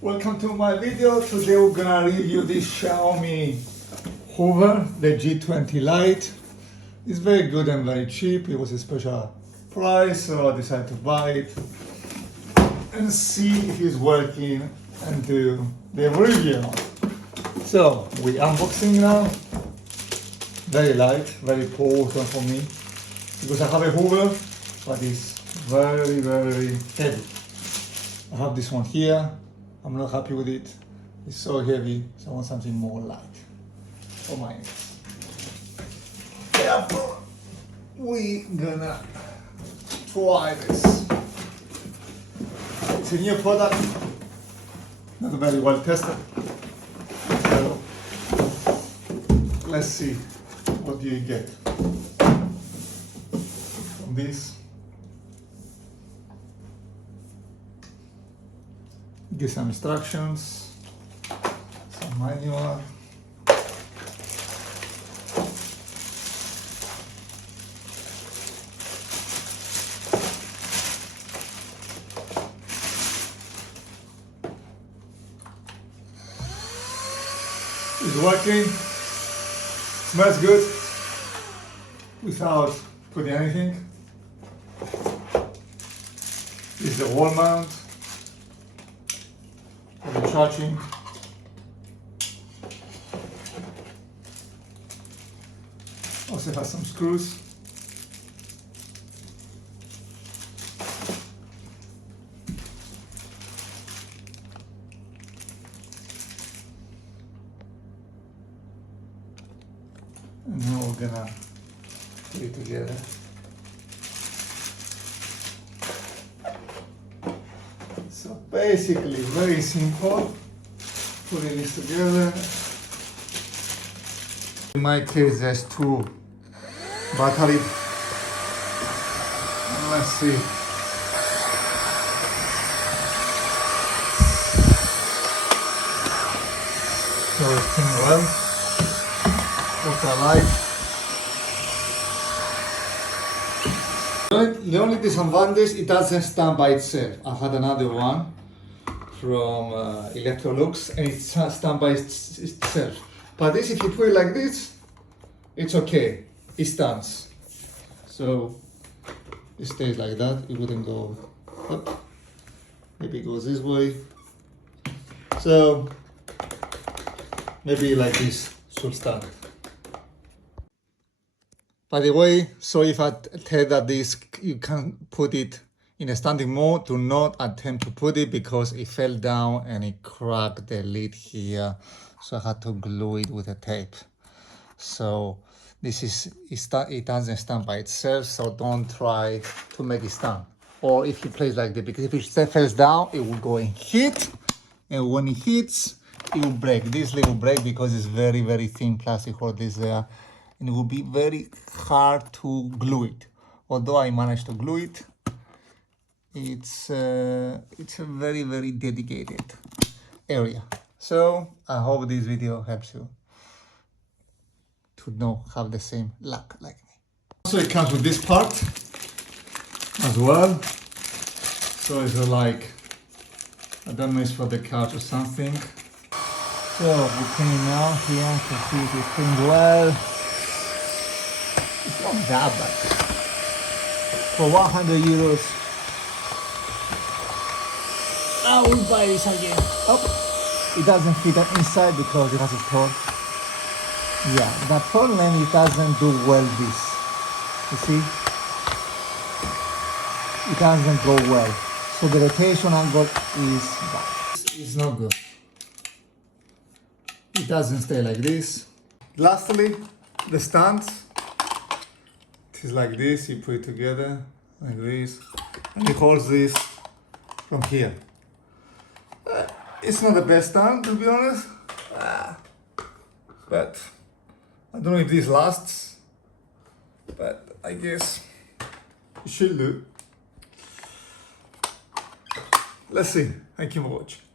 Welcome to my video. Today we're gonna review this Xiaomi Hoover, the G20 Lite. It's very good and very cheap. It was a special price, so I decided to buy it and see if it's working and do the review. So we unboxing now. Very light, very important for me because I have a Hoover, but it's very heavy. I have this one here. I'm not happy with it. It's so heavy, so I want something more light for my hands. Therefore, we gonna try this. It's a new product, not very well tested. So let's see what you get from this. Give some instructions, some manual. It's working, smells good without putting anything. This is the wall mount. For the charging. Also has some screws. And now we're gonna put it together. So basically, very simple, putting this together. In my case, there's two batteries. Let's see. So it's working well. Ultra light. The only disadvantage, it doesn't stand by itself. I had another one from Electrolux and it stands by itself. But this, if you put it like this, it's okay. It stands. So it stays like that. It wouldn't go up. Maybe it goes this way. So maybe like this should stand. By the way, sorry if I tell that this, you can't put it in a standing mode. Do not attempt to put it because it fell down and it cracked the lid here. So I had to glue it with a tape. So this is, it doesn't stand by itself, so don't try to make it stand. Or if you place like this, because if it falls down, it will go and hit. And when it hits, it will break. This little break because it's very thin plastic for this there. And it will be very hard to glue it. Although I managed to glue it, it's a very dedicated area. So I hope this video helps you to have the same luck like me. So it comes with this part as well. So it's like, I don't know, it's for the couch or something. So we clean now here to see if it's cleaned well. It's not that bad. For 100 euros, I will buy this again. Oh, it doesn't fit inside because it has a torque. Yeah, the problem, it doesn't do well this. You see? It doesn't go well. So the rotation angle is bad. It's not good. It doesn't stay like this. Lastly, the stands. It is like this, you put it together like this, and it holds this from here. It's not the best stand, to be honest, but I don't know if this lasts, but I guess it should do. Let's see. Thank you for watching.